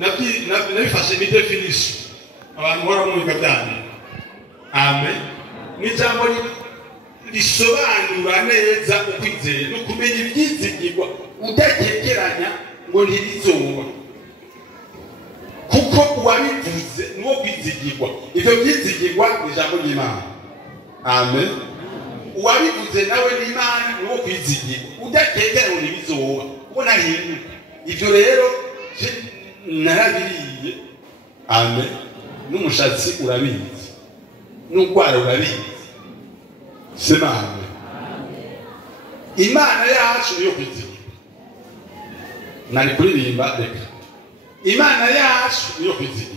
nabifashe ni definition abantu bora mu bigabyane. Amen. Ni jambo risobanura neza ukwizera no kumenya ibyizigirwa udakekeranya ngo ntirizoba. Kuko uwabivuze nuwo kwizigirwa. Ivyo byizigirwa ni ijambo ry'Imana. Amen. Uwabivuze nawe ni Imana nuwo kwizigirwa. Udakekeranya ngo ntirizoba. Ubona hindu. Ivyo rero narabiriye. Amen. N'umushatsi urabizi. N'ugwara urabizi. Sema amen. Imana yacu yo kwizigirwa. Nari kuririmba reka. Imana yacu yo kwizigirwa.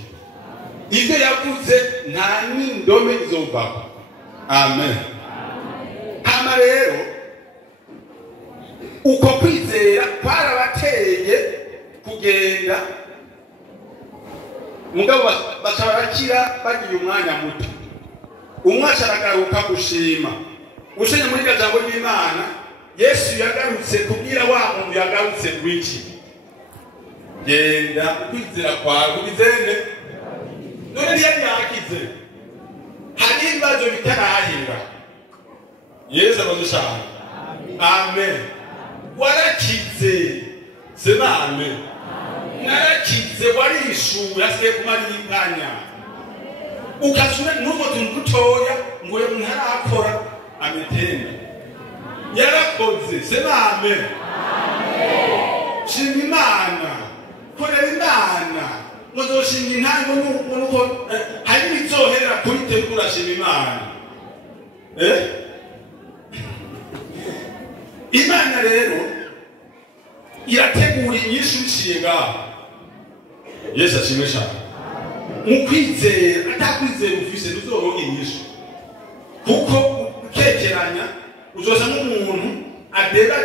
Ibyo yavuze nta n'indome izovako. Amen. Hama rero uko kwizera kwarabateye kugenda mugabo bacabarakira bagiye umwanya muto. Umwacha aragaruka gushima. Ushenye muri jambo ry'Imana Yesu yagarutse kubwira wa muntu yagarutse gwiki. Genda kwizera kwawe ubizene. None yari yakize. Hari ibibazo bitarahinga. Yesu abadushaka. Amen. Warakize. Sema amen. Narakize warishuye asiye kumara inkanya. Ukasura nuko tungutoya ngo ntarakora ametenda. Yarakoze. Sema amen. Shima Imana. Korera Imana. Muzoshinga intango nuko hari bizohera kuri tekura shima Imana. Imana rero irategura inyishu nshinga. Yesu ashimesha. Mukwizera atakwizera ufise uzoronka inyishu. Kuko ukekeranya uzoza n'umuntu adeba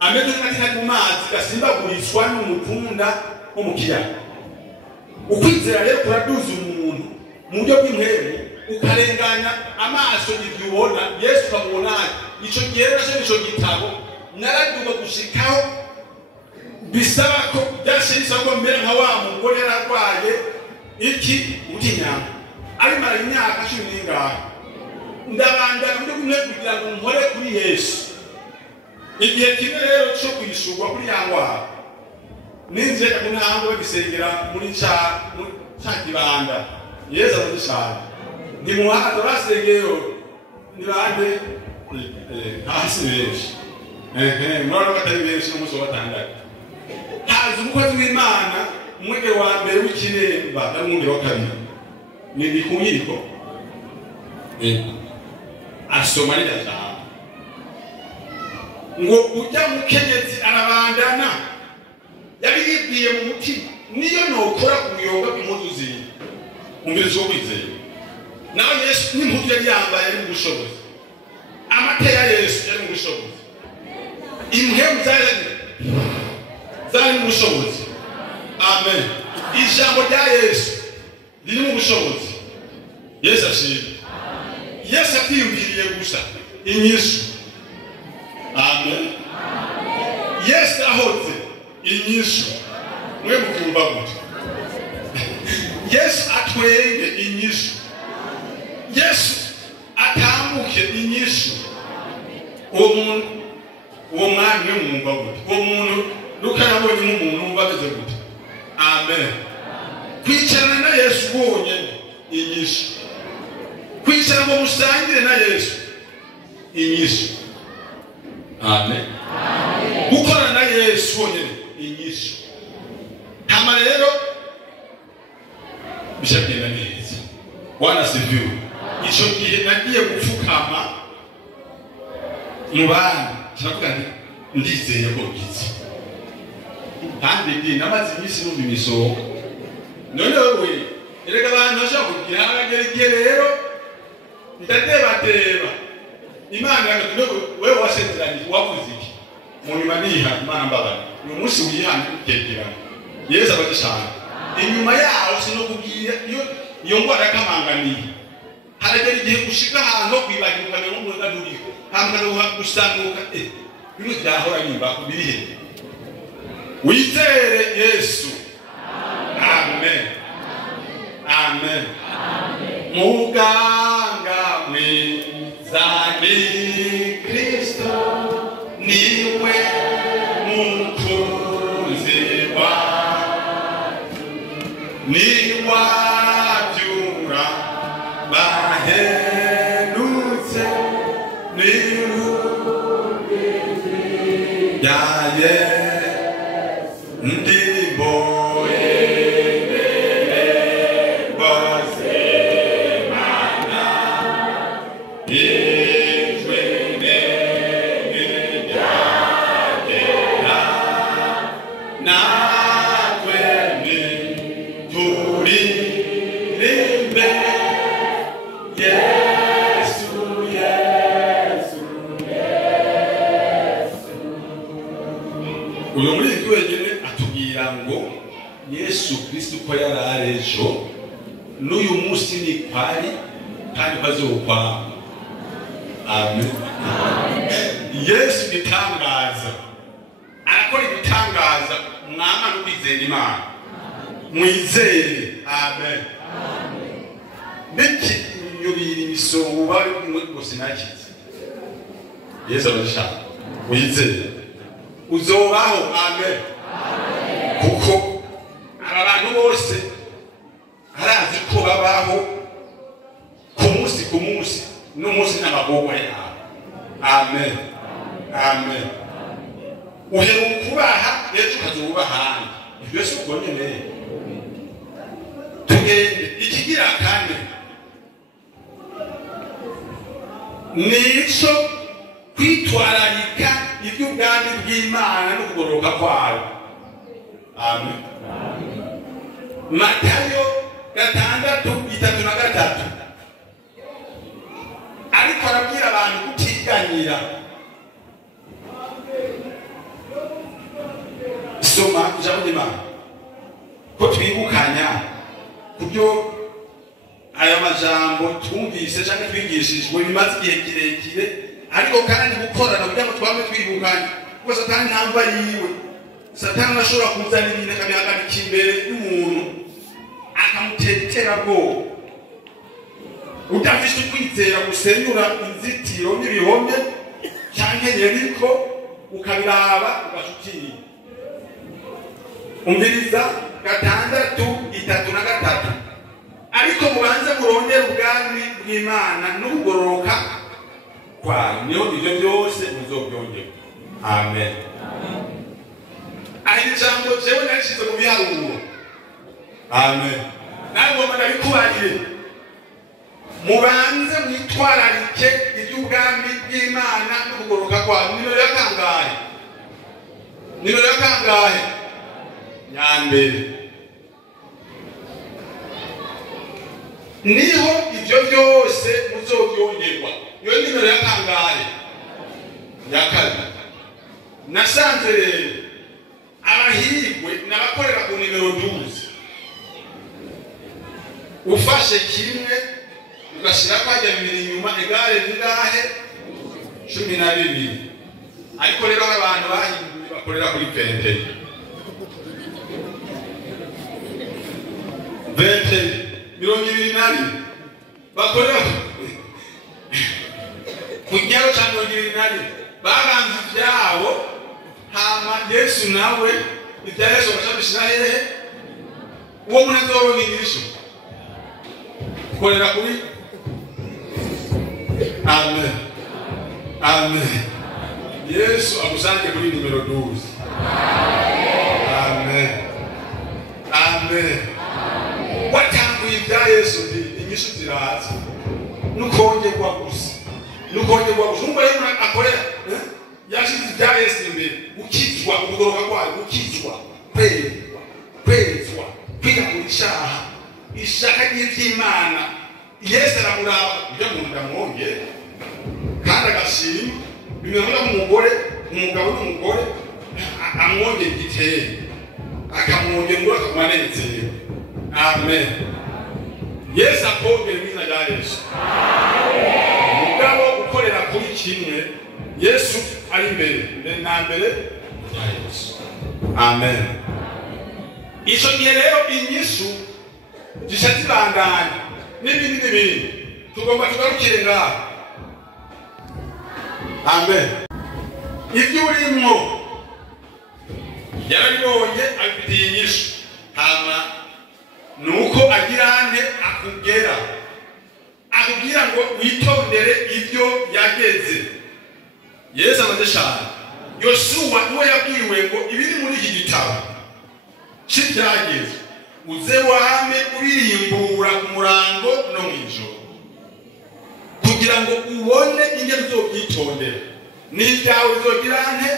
ameze nk'ati mu mazi gasimbaguriswa n'umukunda wo mu kiyaga. Ukwizera rero kuraduza umuntu mu buryo bw'impemu ukarenganya amaso y'ibyo ubona. Yesu kamubona ico gihera cyo gitabo naraduga gushikaho bisaba ko byashirisa ko mbere nka wa mugore yararwaye iki utinyama ari mara imyaka 10 ndabanda mu byo kugira ngo nkore kuri Yesu. Igihe kimwe rero cyo kwishurwa kuri yangwa ninze kuntango bagisengera muri cha kibanda. Yesu abadushaka ndi muhaza basengeyo nibande hasi benshi mwana batari benshi n'umuso batandatu. Haza umukozi w'Imana umwege wa mbere w'ikiremba n'umwege wa kabiri ni kunyiriko asoma n'ijambo ngo ujya mukenyezi arabandana yari yibwiye mu mutima niyo nokora kuyoga impuzu umubiri zo kwizera. Nawe Yesu n'impuzu yari yambaye mu bushobozi. Amate ya Yesu yari mu bushobozi. Imhemu zari mu bushobozi. Amen. Ijambo rya Yesu riri mu bushobozi. Yesu ashimwe. Yesu atiyumviriye gusa inyishu. Amen. Yesu ahoze inyishu. Mwe mukumva gute? Yesu atwenge inyishu. Yesu atambuke inyishu. Uwo mwanya mwumva gute? Uwo muntu rukarabonye nk'umuntu umva beze gute? Amen. Kwicarana na Yesu bonyene inyishu. Kwicara ngo musangire na Yesu inyishu. Amen. Gukorana na Yesu bonyene inyishu. Hama rero bishagenda neza. Bwana sifiwe. Ico gihe nagiye gupfukama mu bana kiravuga nti ndizeye ko bizi. Kandi ndi namaze imisi numva imisoko. None wewe erega abantu bashaka kugira hagere rero ndadebateba. Imana yavuze wewe wasezeranye wavuze iki? Mu nyuma niha Imana mbabara. Uyu munsi wihana utekera. Yesu abadushaka. Inyuma yaho sinokubwira iyo ngwara kamanganiye. Haragera igihe gushika ahantu kwibagirwa ngo umuntu aduriko. Hamwe gusanuka bimwe byahora nyimba kubirihe. Wizere Yesu niwabyura bahenutse yaye ndimbo uyu muri wenyine atubwira ngo Yesu Kristo ko yararejo n'uyu munsi ni kwari kandi bazokwa. Amen. Yesu bitangaza arakora ibitangaza mwama n'ubizera Imana mwizere. Amen. Biki yubira imisongo bari bose nakize Yesu arashaka wizere uzobaho. Amen. Kuko abantu bose harazi ko babaho ku munsi n'umunsi n'amagorwa yawe. Amen. Amen. Uheruka kubaha ejo ukazubaha ahandi. Ibyo si uko nyine tugende. Ikigira kandi nico kwitwararika iby'ubwami bw'Imana no kugororoka kwayo. Amen. Matayo 6:3 ariko arabwira abantu kutiganyira. Soma ijambo ry'Imana ko twibukanya kubyo aya majambo twumvise cyangwa twigishijwe bimaze igihe kirekire, ariko kandi gukorana kugira ngo twame twibukanya kuko Satani ntabwo yiwe. Satani ashobora kuzana ibintu akabihagarika imbere y'umuntu akamutera iterabwoba. Udafite ukwizera gusenyura inzitiro n'ibihome cyangwa Yeriko ukabiraba ugashutiye. Umviriza 6:3 ariko mubanze murondera ubwami bw'Imana n'ubugororoka kwayo, niho ibyo byose muzobyongera. Amen. Ari ijambo jewe nashize mu biharuro. Amen. Ntabwo ndabikubarire mubanze mwitwararike iby'ubwami bw'Imana n'ubugororoka kwayo. Nimero ya kangahe? Nyambere. Niho ibyo byose muzobyongerwa. Iyo nimero ya kangahe? Ya kabiri. Nasanze rero abahirwe n'abakorera ku nimero 12. Ufashe kimwe ugashira kwajya bibiri inyuma egare ningahe? 12. Ariko rero abantu bahinduye bakorera kuri pentecote. 20 bakorera kujyaho cyangwa 20 baganze byabo. Hama Yesu nawe ibya Yesu bashobora hehe uwo munezero w'inyigisho korera kuri. Amen. Amen. Yesu agusange kuri nimero 12. Amen. Amen. Watanguye ibya Yesu inyishu ziraza nukongerwa gusa umwe akorera yashize ibya Yesu imbere ukizwa ubugoroka kwayo, ukizwa kwezwa kwiyagurisha ishaka ry'Imana. Yesu aramuraba ibyo umuntu ndamwongera kandi agashima bimera nk'umugore umugabo n'umugore amwongera igiteye akamwongera ngo akamanezero. Amen. Yesu akongera izina rya Yesu. Mugabo ukorera kuri kimwe Yesu ari imbere na mbere ya Yesu. Amen. Ico gihe rero inyishu zishatibandanya n'ibindi tugomba tugarukire ngaho. Amen. Ibyo urimo yarabibonye abifitiye inyishu. Hama nuko agirane akubwira ngo witondere ibyo yageze. Yesu amaze cyane. Yosuwa niwe yabwiwe ngo ibiri muri iki gitabo cy'ibyageze uze wame ubirimbura ku murango no mu ijoro kugira ngo ubone ingero uzobyitondera n'ibyawe uzogira nte.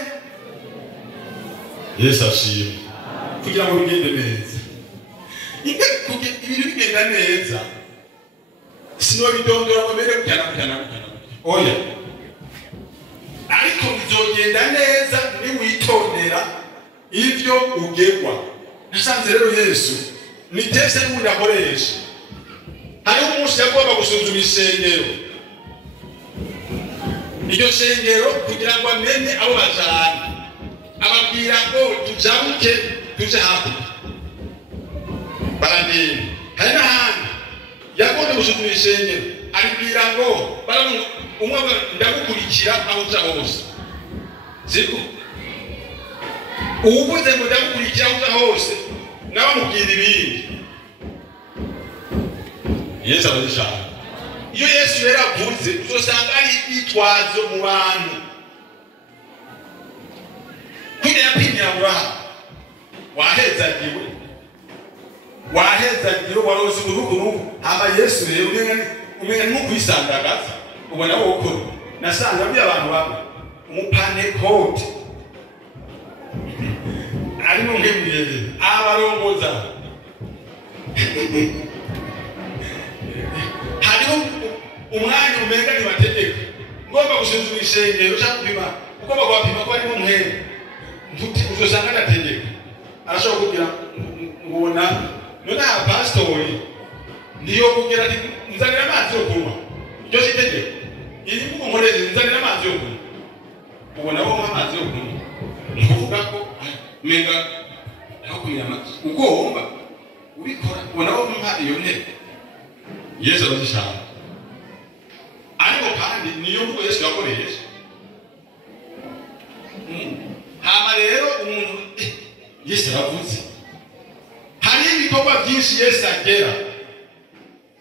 Yesu ashimwe. Kugira ngo bigende neza. Ibintu bigenda neza sino bidondora ngo mbere kujyana oya, ariko bizogenda neza niwitondera ibyo ugerwa. Nasanze rero Yesu ni tese n'ubundi akoresha. Hari umunsi yagomba gusuzuma isengero, iryo sengero kugira ngo amenye abo bajana, ababwira ngo tujabuke tuje hakurya barandeba. Hari n'ahandi yagomba gusuzuma isengero, aribwira ngo umwe ndagukurikira aho uja hose, siko uvuze ngo ndagukurikira aho uja hose nawe amubwira ibindi. Yesu abajijana. Iyo Yesu rero avuze uzosanga ari ibyitwazo mu bantu. Kugira yapimye Aburahamu wahezagiwe waroze urugo hama Yesu rero umenya nko kwisandagaza ubona woko nasanga bya abantu bamwe umupantecote ari mu ngemye abarongoza hariho umwanya umenga ni mategeko ngomba gusuzuma isengero cyangwa ugomba kwapima ko ari mu muhero ntuti uzosanga nategeko arashobora kugira ngubona none pastori ndiyo kugira ati nzanira amazi yo kunywa cyo sitegeko iri mu nkoreze nzanira amazi yo kunywa ubona wo amazi yo kunywa nkuvuga ko menga aho kunywa amazi ugomba ubikora ubona wo mpa iyo ntebe. Yesu abashaka ariko kandi niyo mvugo Yesu yakoresha. Hama rero umuntu Yesu yavuze hari ibikorwa byinshi Yesu agera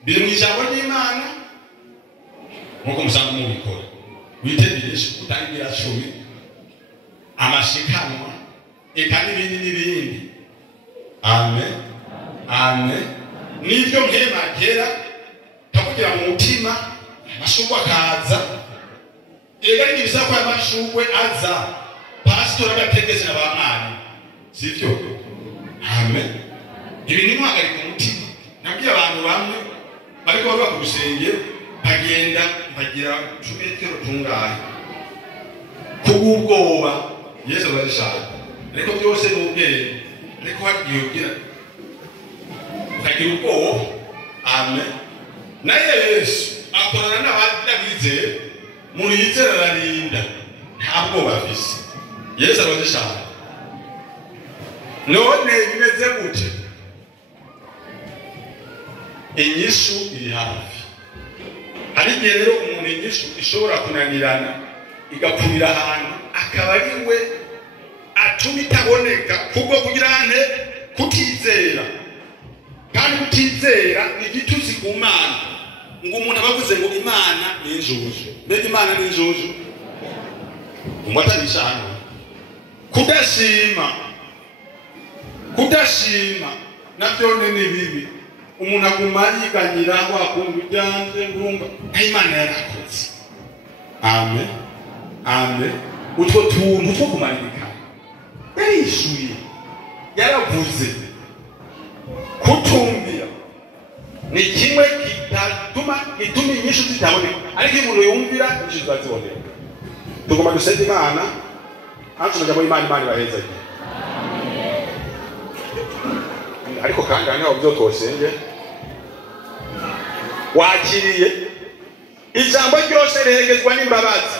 biri mu ijambo ry'Imana nkuko musanga mu bikora witegereje utangira 10 amashikanwa eka n'ibindi. Amen amen. Nibyo nkema agera takugira mu mutima amashugwe akaza ega n'ibisa kwa amashugwe aza pastor agategeze n'abamani sivyo. Amen. Ibi ni mwagari ku mutima nabwiye abantu bamwe bariko baba ku rusengero bagenda bagira cyumetero tungaye kububwoba. Yesu abashaka ariko byose n'ubwenge ariko hagiye ugira ukagira ubwoba. Amen. Na Yesu akorana n'abagize muri yizera rarinda ntabwo bafise. Yesu abashaka none bimeze gute? Inyishu iri hafi. Hari igihe rero umuntu inyishu ishobora kunanirana igapfumira ahantu akaba ari we atuma itaboneka kubwo kugira nte kutizera. Kandi kutizera ni igitusi ku Mana ngo umuntu abavuze ngo Imana ni injuju. Mbega Imana ni injuju? Umwatanisha hano kudashima nabyo ni bibi. Umuntu aguma yiganyira wakumva ujyanze ngurumva Imana yarakoze. Amen amen. Utwo tuntu two kumarika yarishuye yaravuze kutumbira ni kimwe gituma inyishu zitaboneka ariko umuntu yumvira inyishu zaziboneka. Tugomba gusaba Imana hanze mujya muri Imana baheza ariko kandi hano byo twosenge wakiriye ijambo ryose rehegezwa n'imbabazi.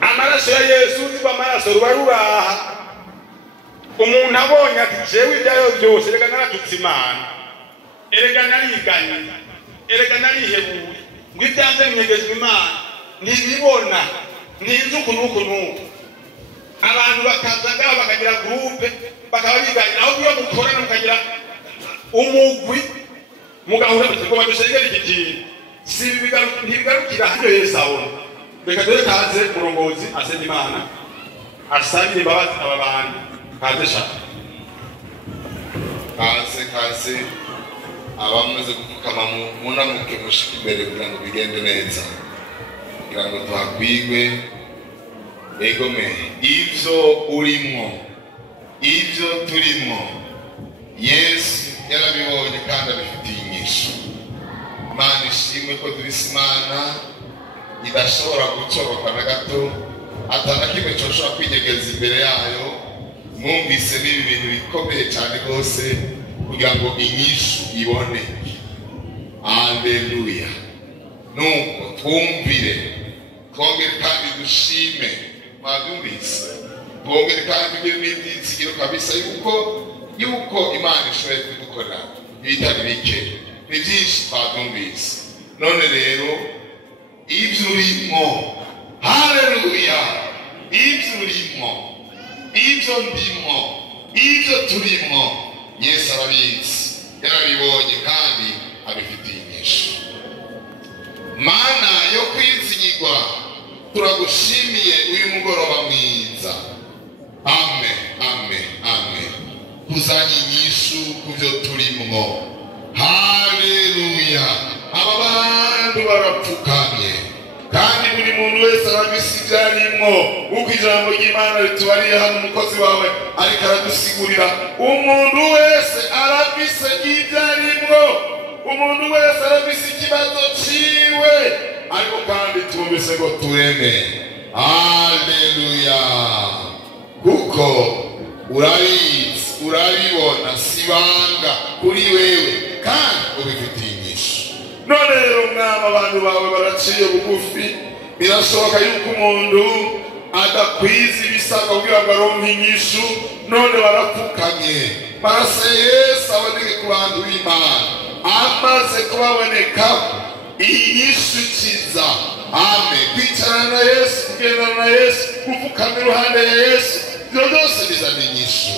Amaraso ya Yesu ziba amaraso rubaruraha. Umuntu abonye ati jewe ibyayo byose reka naratutse Imana erega nariganya erega narihebuye ngo ibyanze binyegezwa Imana ntibibona ntinzu kunuko abantu bakazaga bakagira groupe bakaba biganya aho byo mukorana mukagira umugwi mugahura ngo badushengere iki kintu si ntibigarukira hano Yesu abona. Reka dore kaze murongozi asenge Imana asabire imbabazi aba bantu kaze shaka kaze abamaze gupfukama munamuke mushike imbere kugira ngo bigende neza, kugira ngo tuhagwigwe. Egome ivyo urimo, ivyo turimo Yesu yarabibonye kandi abifitiye inyishu. Imana ishimwe ko tubise Imana idashobora gucoroka na gato, atana kimwe coshobora kwinyegeza imbere yayo. Mwumvise n'ibi bintu bikomeye cyane rwose kugira ngo inyishu iboneke. Haleluya. Nuko twumvire, twongere kandi dushime. Mwabyumvise, twongere kandi tugire n'ibyizigiro kabisa yuko Imana ishoboye kudukorera ibitari bike. Ni byinshi twabyumvise. None rero ibyo urimo, haleluya, ibyo urimo, ibyo ndimo, ibyo turimo Yesu arabizi, yarabibonye kandi abifitiye inyishu. Mana yo kwizigirwa, turagushimiye uyu mugoroba mwiza. Amen, amen, amen. Kuzanye inyishu kubyo turimo. Haleluya. Aba bantu barapfukamye kandi buri muntu wese arabise ibyarimo, uko ijambo ry'Imana ritubariye hano umukozi wawe ariko aradusigurira. Umuntu wese arabise ibyarimo, umuntu wese arabise ikibazo ciwe, ariko kandi twumvise ngo tureme. Haleluya. Kuko urabizi, urabibona, sibanga kuri wewe kandi ubifitiye inyishu. None rero mwama abantu bawe baraciye bugufi, birashoboka yuko umuntu adakwiza ibisabwa kugira ngo aronke inyishu. None barapfukamye barase Yesu aboneke ku bantu b'Imana. Amaze kubaboneka inyishu ikiza. Amen. Kwicarana na Yesu, kugendana na Yesu, gupfukama iruhande ya Yesu, ibyo byose bizana inyishu.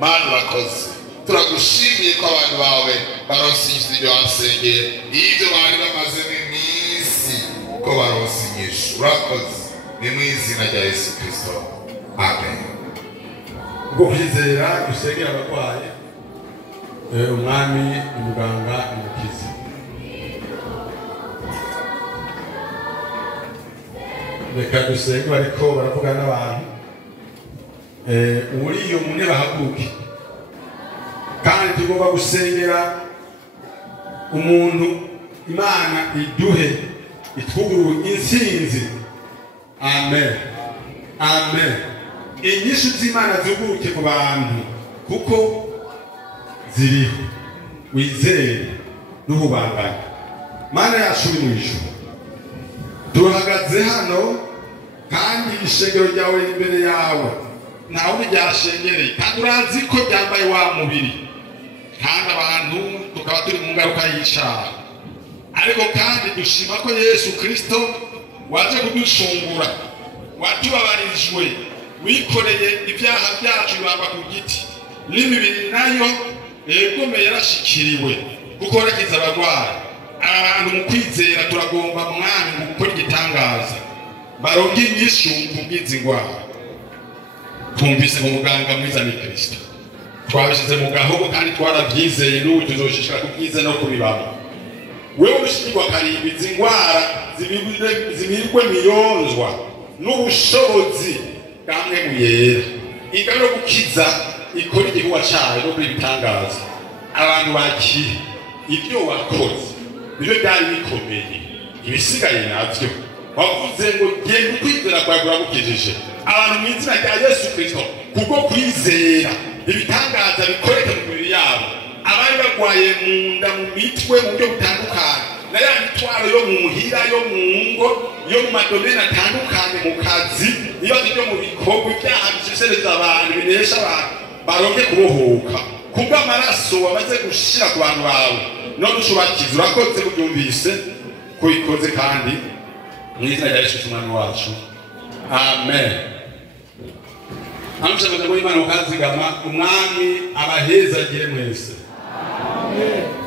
Mana urakoze, turagushimiye ko abantu bawe baronse ibyo wasengeye, ibyo bari bamazemo iminsi ko baronse inyishu. Urakoze, ni mu izina rya Yesu Kristo. Amen. Ubwo kwizera dusengera abarwayi, umwami umuganga umukiza. Reka dusenge bariko baravuga n'abantu, uri iyo mune bahaguke kandi tugomba gusengera umuntu Imana iduhe itwugurure intsinzi. Amen, amen. Inyishu z'Imana zuguruke ku bantu kuko ziriho, wizere n'ububangane. Mana yacu uri mu ijuru, duhagaze hano kandi ishengero ryawe imbere yawe, nawe ryashengereye kandi urazi ko ryambaye wa mubiri, kandi abantu tukaba turi mu ngaruka y'icyaha. Ariko kandi dushima ko Yesu Kristo waje kudushungura, watubabarijwe, wikoreye ibyaha byacu bibamba ku giti, n'imibiri nayo egome yarashikiriwe kuko warakiza abarwayi. Abantu mu kwizera turagomba mwami gukora igitangaza, baronke inyishu ku bw'izi ndwara. Twumvise mu muganga mwiza ni Kristo, twabishyize mu gahogo kandi twarabyizeye, n'ubu tuzoshishikara kubyize no kubibamo. Wewe ushikirwa karindwi izi ndwara zimirwe miyonzwa n'ubushobozi bwamwe mu yera, ingano gukiza ikora igihuwa cyayo no kubitangaza. Abantu bakiri ibyo wakoze nibyo byari bikomeye, ibisigaye nabyo wavuze ngo genda ukwizera kwawe kuragukijije. Abantu mu izina rya Yesu Kristo kubwo kwizera ibitangaza bikoreka mu mibiri yabo. Abari barwaye mu nda, mu mitwe, mu buryo butandukanye, na ya mitwaro yo mu muhira, yo mu ngo, yo mu madomene atandukanye, mu kazi, ibibazo byo mu bikorwa, ibyaha bishesereza abantu, binesha abantu, baronke kubohoka kubw'amaraso wamaze gushira ku bantu bawe. None ushubakiza, urakoze kubyumvise ko ikoze kandi mu izina rya Yesu umwami wacu. Amen. Amushabaza ngo Imana ukazigama, umwami abahezagire mwese. Amen.